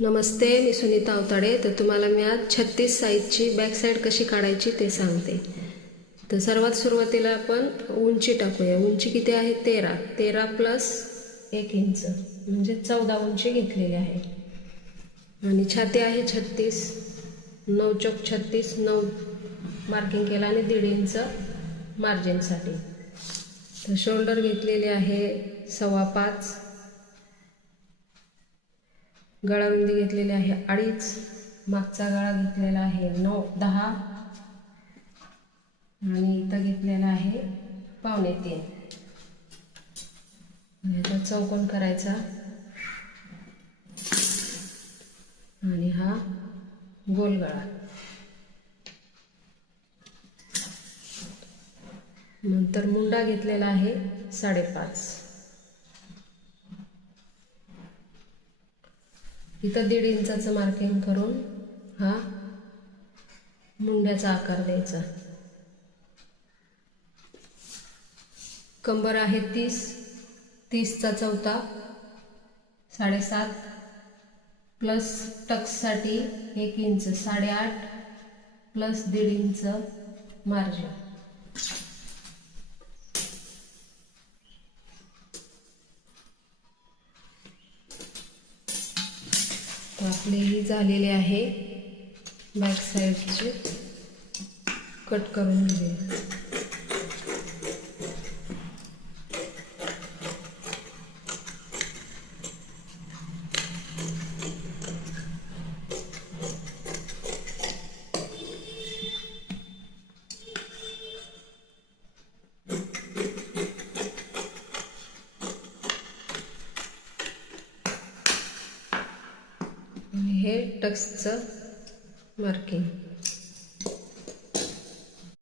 नमस्ते, मी सुनीता अवताडे. तर तुम्हाला मी आज 36 साईजची बॅक साईड कशी काढायची ते सांगते. तर सर्वात सुरुवातीला आपण उंची टाकूया. उंची किती आहे? 13 प्लस 1 इंच म्हणजे 14 उंची घेतलेली आहे. आणि छाती आहे 36, 9 चौक 36, 9 मार्किंग केलं आणि 1.5 इंच मार्जिनसाठी. तर शोल्डर घेतलेले आहे 5.25, गळा रुंदी घेतलेली आहे 2.5, मागचा गळा घेतलेला आहे 9-10 आणि इथं घेतलेला आहे 2.25. याचा चौकोन करायचा आणि हा गोल गळा. नंतर मुंडा घेतलेला आहे 5.5. इथं 1.5 इंचाचं मार्किंग करून हा मुंड्याचा आकार द्यायचा. कंबर आहे 30चा चौथा 7.5 प्लस टक्ससाठी 1 इंच 8.5 प्लस 1.5 इंच मार्जिन. आपले ही झालेले आहे बॅक साईडचे. कट करून घेऊया. हे टक्सचं मार्किंग.